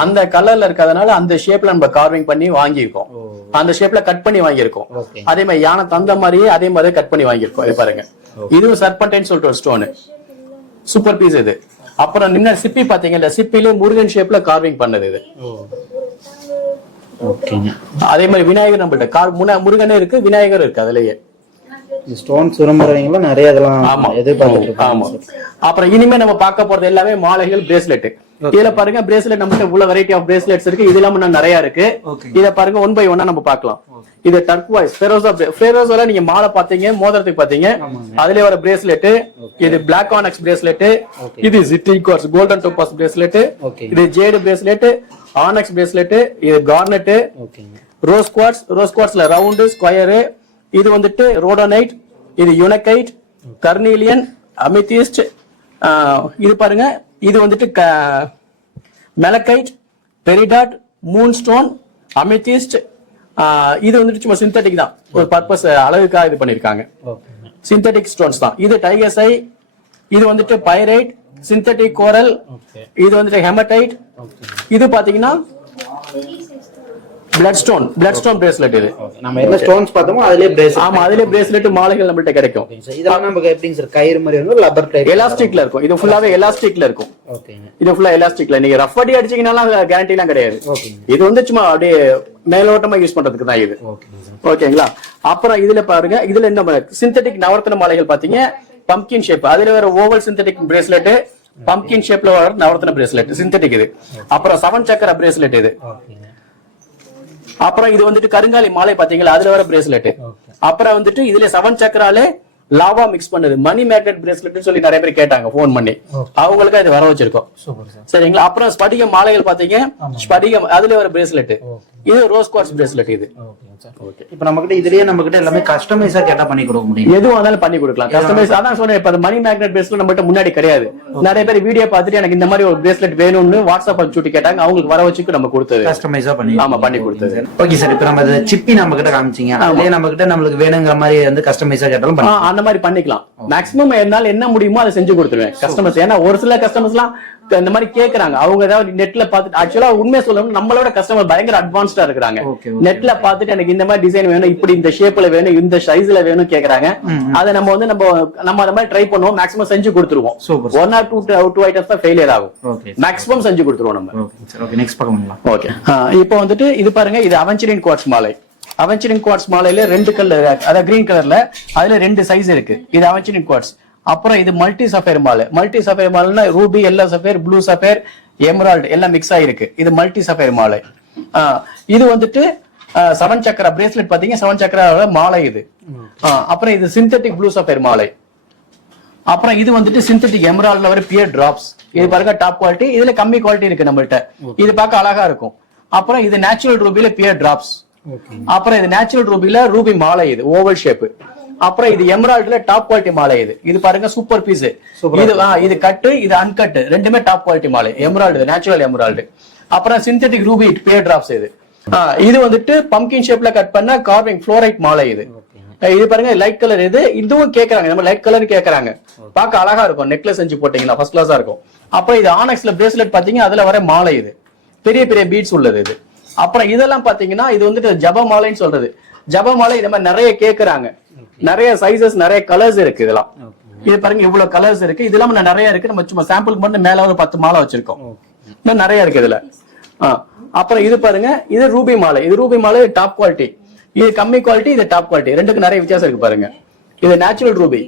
அந்த கலர்ல இருக்கிறதுனால அந்த ஷேப்ல நம்ம கார்விங் பண்ணி வாங்கியிருக்கோம். அந்த ஷேப்ல கட் பண்ணி வாங்கியிருக்கோம். அதே மாதிரி யானை தந்த மாதிரியே அதே மாதிரி கட் பண்ணி வாங்கியிருக்கோம். இது பாருங்க, இதுவும் சர்பன்டைன் சொல்லிட்டு ஒரு ஸ்டோன். சூப்பர் பீஸ் இது. அப்புறம் நின்ன சிப்பி பாத்தீங்கல்ல, சிப்பிலே முருகன் ஷேப்ல கார்விங் பண்ணது இது. அதே மாதிரி விநாயகர் நம்மள்ட்ட முருகனே இருக்கு, விநாயகர் இருக்கு அதுலயே. ஸ்டோன்ஸ் விரும்புறவங்க நிறைய இதெல்லாம் எதிர்பார்த்துட்டு. ஆமா. அப்புறம் இனிமே நம்ம பார்க்க போறது எல்லாமே மாலைகள், பிரேஸ்லெட். இதுல பாருங்க பிரேஸ்லெட் நம்மகிட்ட உள்ள வெரைட்டி ஆஃப் பிரேஸ்லெட்ஸ் இருக்கு. இது இல்லாம நிறைய இருக்கு. இத பாருங்க 1 by 1 நம்ம பார்க்கலாம். இது டர்க்வாய்ஸ் ஃபெரோஸால நீங்க மாலை பாத்தீங்க, மோதிரத்துக்கு பாத்தீங்க, அதுல வர பிரேஸ்லெட். இது பிளாக் ஆனக்ஸ் பிரேஸ்லெட். இது city quartz golden topaz bracelet. இது ஜேடு பிரேஸ்லெட், ஆனக்ஸ் பிரேஸ்லெட். இது கார்னெட், ரோஸ் குவார்ட்ஸ்ல ரவுண்ட் ஸ்கொயர். இது வந்துட்டு ரோடோனைட், இது யுனக்கைட், கர்னீலியன், அமிதிஸ்ட். இது பாருங்க, இது வந்துட்டு மெலக்கைட், பெரிடாட், மூன்ஸ்டோன், அமிதிஸ்ட். இது வந்துட்டு சும்மா சிந்தட்டிக் தான், ஒரு பர்பஸ் அழகுக்காக இது பண்ணிருக்காங்க. சிந்தட்டிக் ஸ்டோன்ஸ் தான். இது டைகர்ஸ் ஐ. இது வந்துட்டு பைரைட், சிந்தட்டிக் கோரல். இது வந்துட்டு ஹெமடைட். இது பாத்தீங்கன்னா பிளட் ஸ்டோன் பிரேஸ்லெட். இது நம்ம என்ன ஸ்டோன்ஸ் பார்த்தோமோ அதுலயே பிரேஸ்லெட். ஆமா, அதுலயே பிரேஸ்லெட் மாலைகள் நம்மள்ட்ட கிடைக்கும். இதெல்லாம் நமக்கு எப்படிங்க சார், கயிறு மாதிரி இருக்கும், ரப்பர் டைப் எலாஸ்டிக்ல இருக்கும். இது ஃபுல்லாவே எலாஸ்டிக்ல இருக்கும். இது ஃபுல்லா எலாஸ்டிக்ல. நீங்க ரஃப் அடி அடிச்சீங்கனால கேரண்டி எல்லாம் கிடையாது. இது வந்து சும்மா அப்படியே மேலோட்டமா யூஸ் பண்றதுக்கு தான் இது. ஓகேங்களா? அப்புறம் இதுல பாருங்க, இதுல என்ன சிந்தட்டிக் நவரத்ன மாலைகள் பாத்தீங்க, பம்கின் ஷேப். அதுல வேற ஓவல் சிந்தட்டிக் பிரேஸ்லெட், பம்கின் ஷேப்ல வர நவரத்ன பிரேஸ்லெட் சிந்தட்டிக் இது. அப்புறம் 7 சக்கர பிரேஸ்லெட் இது. அப்புறம் இது வந்துட்டு கருங்காலி மாலை பாத்தீங்களா, அதுல வர பிரேஸ்லெட். அப்புறம் வந்துட்டு இதுல 7 சக்கரால லாவா மிக்ஸ் பண்ணது மணி மேக்னெட் பிரேஸ்லெட் சொல்லி நிறைய பேர் கேட்டாங்க போன் பண்ணி. அவங்களுக்கு இது வர வச்சிருக்கோம். சரிங்களா? அப்புறம் ஸ்படிகம் மாலைகள் பாத்தீங்க, ஸ்படிகம் அதுல வர பிரேஸ்லெட். இது ரோஸ் குவார்ட்ஸ் பிரேஸ்லெட் இது. இப்ப நம்ம கிட்ட இதுலயே நம்ம கிட்ட எல்லாமே கஸ்டமைஸா கேட்டா பண்ணி கொடுக்க முடியும். எதுவும் இருந்தாலும் பண்ணி கொடுக்கலாம். கஸ்டமைஸ் அதான் சொன்னேன். இப்ப மணி மேக்னெட் பிரேஸ்லெட் நம்மகிட்ட முன்னாடி கிடையாது. நிறைய பேர் வீடியோ பார்த்துட்டு எனக்கு இந்த மாதிரி ஒரு பிரேஸ்லெட் வேணும்னு வாட்ஸ்அப் அனுப்பிச்சு கேட்டாங்க. அவங்களுக்கு வர வச்சுக்கு நம்ம கொடுத்தது கஸ்டமைஸா பண்ணி. ஆமா, பண்ணி கொடுத்தது. Okay sir. இப்ப நம்ம சிப்பி நம்ம கிட்ட காமிச்சீங்க, அதுலயே நம்ம கிட்ட நம்மளுக்கு வேணுங்கிற மாதிரி வந்து கஸ்டமைஸா கேட்டாலும் அந்த மாதிரி பண்ணிக்கலாம். மேக்ஸிமம் என்னால என்ன முடியுமோ அதை செஞ்சு கொடுத்துருவேன் கஸ்டமர்ஸ். ஏன்னா ஒரு சில கஸ்டமர்ஸ் எல்லாம் இந்த மாதிரி கேக்குறாங்க. அவங்க ஏதாவது நெட்ல பாத்துட்டு, ஆக்சுவலா உண்மையை சொல்லணும், நம்மளோட கஸ்டமர் பயங்கர அட்வான்ஸ்டா இருக்கிறாங்க. நெட்ல பாத்துட்டு எனக்கு இந்த மாதிரி டிசைன் வேணும், இப்படி இந்த ஷேப்ல வேணும், இந்த சைஸ்ல வேணும் கேக்குறாங்க. அதை நம்ம வந்து நம்ம அந்த மாதிரி ட்ரை பண்ணுவோம். மேக்ஸிமம் செஞ்சு கொடுத்துருவோம். 1 or 2 ஐட்டம்ஸ் தான் ஃபெயிலியர் ஆகும். மேக்ஸிமம் செஞ்சு கொடுத்துருவோம் நம்ம. ஓகே. இப்போ வந்துட்டு இது பாருங்க, இது அவென்ச்சரின் குவார்ட்ஸ் மாலை. அவென்ச்சரின் குவார்ட்ஸ் மாலையில 2 கலர், அதாவது கிரீன் கலர்ல, அதுல 2 சைஸ் இருக்கு. இது அவென்ச்சரின் குவார்ட்ஸ். அப்புறம் இது மல்டி சஃபேர் மாலை. மல்டி சஃபேர் மாலைனா ruby, yellow sapphire, blue sapphire, emerald எல்லாம் மிக்ஸ் ஆயிருக்கு. இது மல்டி சஃபேர் மாலை. இது வந்துட்டு 7 சக்கர பிரேஸ்லெட் பாத்தீங்க, 7 சக்கர மாலை இது. அப்புறம் இது சிந்தட்டிக் ப்ளூ சஃபேர் மாலை. அப்புறம் இது வந்துட்டு சிந்தட்டிக் எமரால்ட்ல வர பியர் டிராப்ஸ். இது பாருங்க டாப் குவாலிட்டி. இதுல கம்மி குவாலிட்டி இருக்கு நம்மள்ட்ட. இது பார்க்க அழகா இருக்கும். அப்புறம் இது நேச்சுரல் ரூபில பியர் டிராப்ஸ். அப்புறம் இது நேச்சுரல் ரூபில ரூபி மாலை. இது ஓவல் ஷேப். அப்புறம் இது எமரால்ட்ல டாப் குவாலிட்டி மாலை. இது பாருங்க சூப்பர் பீஸ். இது கட்டு, இது அன்கட், ரெண்டுமே டாப் குவாலிட்டி மாலை. Emerald, natural Emerald. அப்புறம் சிந்தட்டிக் ரூபி பியர் டிராப்ஸ். இது வந்துட்டு பம்கின் ஷேப்ல கட் பண்ண கார்விங் ஃப்ளோரைட் மாலை. இது பாருங்க லைட் கலர். இதுவும் கேக்குறாங்க, நம்ம லைட் கலர் கேக்குறாங்க. பார்க்க அழகா இருக்கும். நெக்லஸ் செஞ்சு போட்டீங்கன்னா ஃபர்ஸ்ட் கிளாஸா இருக்கும். அப்புறம் இது ஆனக்ஸ்ல பிரேஸ்லெட் பாத்தீங்க, அதுல வர மாலை. இது பெரிய பெரிய பீட்ஸ் உள்ளது இது. அப்புறம் இதெல்லாம் பாத்தீங்கன்னா இது வந்துட்டு ஜப மாலைன்னு சொல்றது. ஜப மாலை இந்த மாதிரி நிறைய கேக்குறாங்க. நிறைய சைசஸ், நிறைய கலர்ஸ் இருக்கு. இதெல்லாம் இது பாருங்க இவ்வளவு கலர்ஸ் இருக்கு. இது இல்லாம நிறைய இருக்கு. நம்ம சும்மா சாம்பிளுக்கு மட்டும் மேல ஒரு 10 மாலை வச்சிருக்கோம். இன்னும் நிறைய இருக்கு இதுல. அப்புறம் இது பாருங்க, இது ரூபி மாலை. இது ரூபி மாலை டாப் குவாலிட்டி. இது கம்மி குவாலிட்டி, இது டாப் குவாலிட்டி. ரெண்டுக்கு நிறைய வித்தியாசம் இருக்கு பாருங்க. இது நேச்சுரல் ரூபி.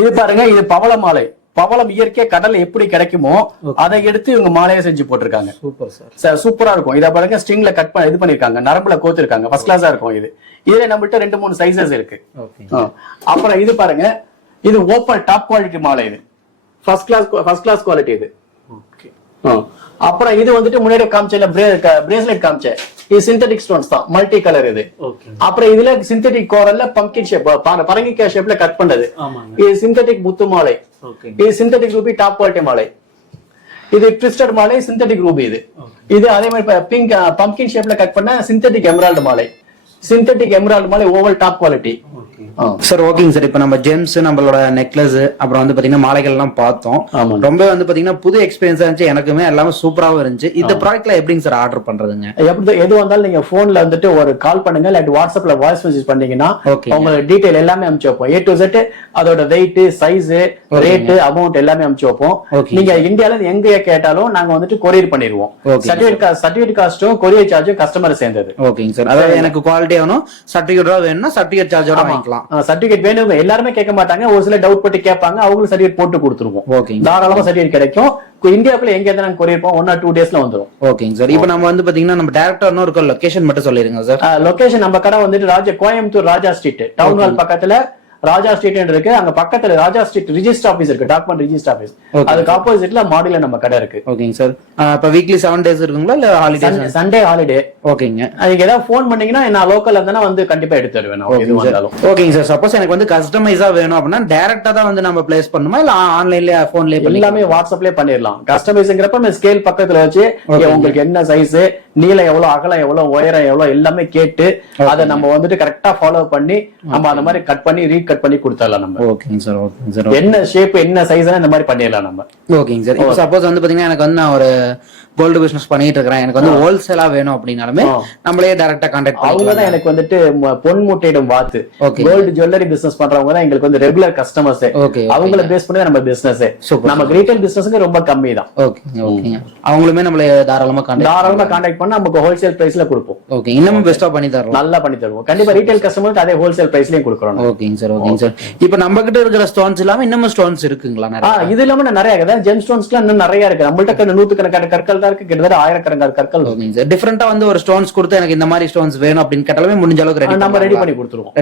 இது பாருங்க, இது பவள மாலை. பவளம் இயற்கையா கடல்ல எப்படி கிடைக்குமோ அதை எடுத்து இவங்க மாலையா செஞ்சு போட்டிருக்காங்க. சூப்பர் சார், சூப்பரா இருக்கும். இத பாருங்க, ஸ்ட்ரிங்ல கட் பண்ணி இது பண்ணிருக்காங்க, நரம்புல கோத்திருக்காங்க. ஃபர்ஸ்ட் கிளாஸா இருக்கும் இது. இதுல நம்மகிட்ட 2-3 சைஸஸ் இருக்கு. அப்புறம் இது பாருங்க, இது ஓப்பன் டாப் குவாலிட்டி மாலை. இது ஃபர்ஸ்ட் கிளாஸ் குவாலிட்டி இது. அப்புறம் இது வந்துட்டு முன்னாடி காமிச்சல பிரேஸ்லெட் காமிச்ச, இது சிந்தட்டிக் ஸ்டோன்ஸ் தான், மல்டி கலர் இது. அப்புறம் இதுல சிந்தட்டிக் கோரல்ல பம்கின் ஷேப், பரங்கிக்காய் ஷேப்ல கட் பண்ணது. இது சிந்தட்டிக் முத்து மாலை. இது சிந்தட்டிக் ரூபி டாப் குவாலிட்டி மாலை. இது ட்விஸ்டட் மாலை, சிந்தட்டிக் ரூபி. இது அதே மாதிரி பிங்க் பம்கின் ஷேப்ல கட் பண்ண சிந்தட்டிக் எமரால்டு மாலை. சிந்தட்டிக் எமரால்டு மாலை ஓவல் டாப் குவாலிட்டி. சார் ஓகேங்க சார். இப்ப நம்ம ஜெம்ஸ், நம்மளோட நெக்லஸ், அப்புறம் வந்து பாத்தீங்கன்னா மாலைகள் எல்லாம் பார்த்தோம். ரொம்ப வந்து பாத்தீங்கன்னா புது எக்ஸ்பீரியன்ஸா இருந்துச்சு. எனக்குமே எல்லாமே சூப்பராவும் இருந்துச்சு. இந்த ப்ராடக்ட்ல எப்படிங்க சார் ஆர்டர் பண்றதுங்க? எப்படி எது வந்தாலும் நீங்க போன்ல வந்துட்டு ஒரு கால் பண்ணுங்க, இல்லாட்டி வாட்ஸ்அப்ல வாய்ஸ் மெசேஜ் பண்ணீங்கன்னா உங்க டீடைல் எல்லாமே அனுப்பிச்சு வைப்போம். A to Z, அதோட வெயிட், சைஸ், ரேட், அமௌண்ட் எல்லாமே அனுப்பிச்சு வைப்போம். நீங்க இந்தியால எங்க கேட்டாலும் நாங்க வந்துட்டு கொரியர் பண்ணிடுவோம். சர்டிபிகேட் காஸ்டும் கொரியர் சார்ஜும் கஸ்டமர் சேர்ந்தது. ஓகேங்க சார். அதாவது எனக்கு குவாலிட்டி வேணும், சர்டிபிகேட் வேணும்னா சர்டிபிகேட் சார்ஜோட வாங்கிக்கலாம். சர்டிபிகேட் வேணும் எல்லாருமே கேட்க மாட்டாங்க. ஒரு சில டவுட் பட்டு கேட்பாங்க, அவங்களுக்கு சர்டிபிகேட் போட்டு கொடுத்துருவோம். தாராளமா சர்டிபிகேட் கிடைக்கும். இந்தியாவுக்குள்ள எங்க இருந்தா நாங்க கொரியர் போவோம், 1 or 2 daysல வந்துரும். ஓகேங்க சார். இப்போ நம்ம வந்து பாத்தீங்கன்னா நம்ம டைரக்டா இன்னொரு லொகேஷன் மட்டும் சொல்லிருங்க சார். லொகேஷன் நம்ம கடை வந்துட்டு கோயம்புத்தூர் ராஜா ஸ்ட்ரீட், டவுன் ஹால் பக்கத்துல ராஜா ஸ்ட்ரீட் இருக்கு. அங்க பக்கத்துல ராஜா ஸ்ட்ரீட் ரிஜிஸ்டர் ஆபீஸ் இருக்கு, டாக்குமெண்ட் ரிஜிஸ்டர் ஆபீஸ். அதுக்கு ஆப்போசிட்ல மாடியில நம்ம கடை இருக்கு. ஓகேங்க சார். இப்ப வீக்லி 7 days இருக்குங்களா இல்ல ஹாலிடே? Sunday holiday. ஓகேங்க. அதுக்கு ஏதாவது போன் பண்ணீங்கன்னா நான் லோக்கல்ல இருந்தா வந்து கண்டிப்பா எடுத்து தருவேன். ஓகேங்க சார். சப்போஸ் எனக்கு வந்து கஸ்டமைஸா வேணும் அப்படின்னா டைரக்டா தான் வந்து நம்ம பிளேஸ் பண்ணுமா இல்ல ஆன்லைன்லயே போன்லயே எல்லாமே வாட்ஸ்அப்லயே பண்ணிடலாம். கஸ்டமைஸ்ங்கிறப்ப ஸ்கேல் பக்கத்துல வச்சு உங்களுக்கு என்ன சைஸ், நீளம் எவ்வளவு, அகலம் எவ்வளவு, உயரம் எவ்வளவு எல்லாமே கேட்டு அதை நம்ம வந்துட்டு கரெக்டா ஃபாலோ பண்ணி நம்ம அந்த மாதிரி கட் பண்ணி கட் பண்ணி கொடுத்துடலாம் நம்ம. ஓகேங்க சார். ஓகேங்க சார். என்ன ஷேப் என்ன சைஸ் இந்த மாதிரி பண்ணிடலாம் நம்ம. ஓகேங்க சார். இப்போ சப்போஸ் வந்து பாத்தீங்கன்னா எனக்கு வந்து நான் ஒரு கோல்டு பிசினஸ் பண்ணிட்டு இருக்கேன், எனக்கு வந்து ஹோல்சேலா வேணும் அப்படினாலுமே நம்மளே டைரக்டா கான்டாக்ட் பண்ணலாம். அவங்க தான் எனக்கு வந்துட்டு பொன் மூட்டையிடும் வாத்து கோல்டு ஜுவல்லரி பிசினஸ் பண்றவங்க தான் எங்களுக்கு வந்து ரெகுலர் கஸ்டமர்ஸ். அவங்கள பேஸ் பண்ணி நம்ம பிசினஸ். நம்ம ரீட்டைல் பிசினஸ்க்கு ரொம்ப கம்மி தான். ஓகேங்க. அவங்களுமே நம்மள தாராளமா கான்டாக்ட் பண்ணா நமக்கு ஹோல்சேல் பிரைஸ்ல கொடுப்போம். ஓகே. இன்னும் பெஸ்டா பண்ணி தரோம், நல்லா பண்ணி தருவோம். கண்டிப்பா ரீட்டைல் கஸ்டமருக்கு அதே ஹோல்சேல் பிரைஸ்லயும் கொடுக்குறோம். ஓகேங்க சார். ஓகேங்க சார். இப்போ நம்ம கிட்ட இருக்கிற ஸ்டோன்ஸ் இல்லாம இன்னும் ஸ்டோன்ஸ் இருக்குங்களா? இது இல்லாம நிறைய இருக்குது. ஜெம் ஸ்டோன்ஸ்லாம் இன்னும் நிறைய இருக்கு. நம்மள்ட்ட 100கணக்கான கற்கள் தான் இருக்கு, கிட்டத்தட்ட 1000கணக்கான கற்கள். ஓகேங்க சார். டிஃபரெண்டா வந்து ஒரு ஸ்டோன்ஸ் கொடுத்து எனக்கு இந்த மாதிரி ஸ்டோன்ஸ் வேணும் அப்படின்னு கேட்டாலுமே முடிஞ்ச அளவுக்கு நம்ம ரெடி பண்ணி கொடுத்துருவோம்.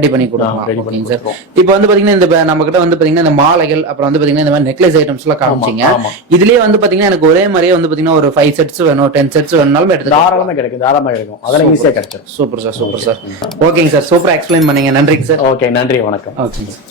ஓகேங்க சார். இப்போ வந்து பாத்தீங்கன்னா இந்த நம்ம கிட்ட வந்து பாத்தீங்கன்னா இந்த மாலைகள், அப்புறம் வந்து பாத்தீங்கன்னா இந்த மாதிரி நெக்லஸ் ஐட்டம்ஸ் எல்லாம் காமிச்சீங்க. இதுலயே வந்து பாத்தீங்கன்னா எனக்கு ஒரே மாதிரியே வந்து பாத்தீங்கன்னா ஒரு 5 sets வேணும், 10 sets வேணும்னாலும் எடுத்து தாராளமா கிடைக்கும். அதெல்லாம் ஈஸியா கிடைச்சிடும். Super sir. ஓகேங்க சார். சூப்பரா எக்ஸ்பிளைன் பண்ணீங்க. நன்றிங்க சார். ஓகே, நன்றி, வணக்கம். ஓகேங்க சார்.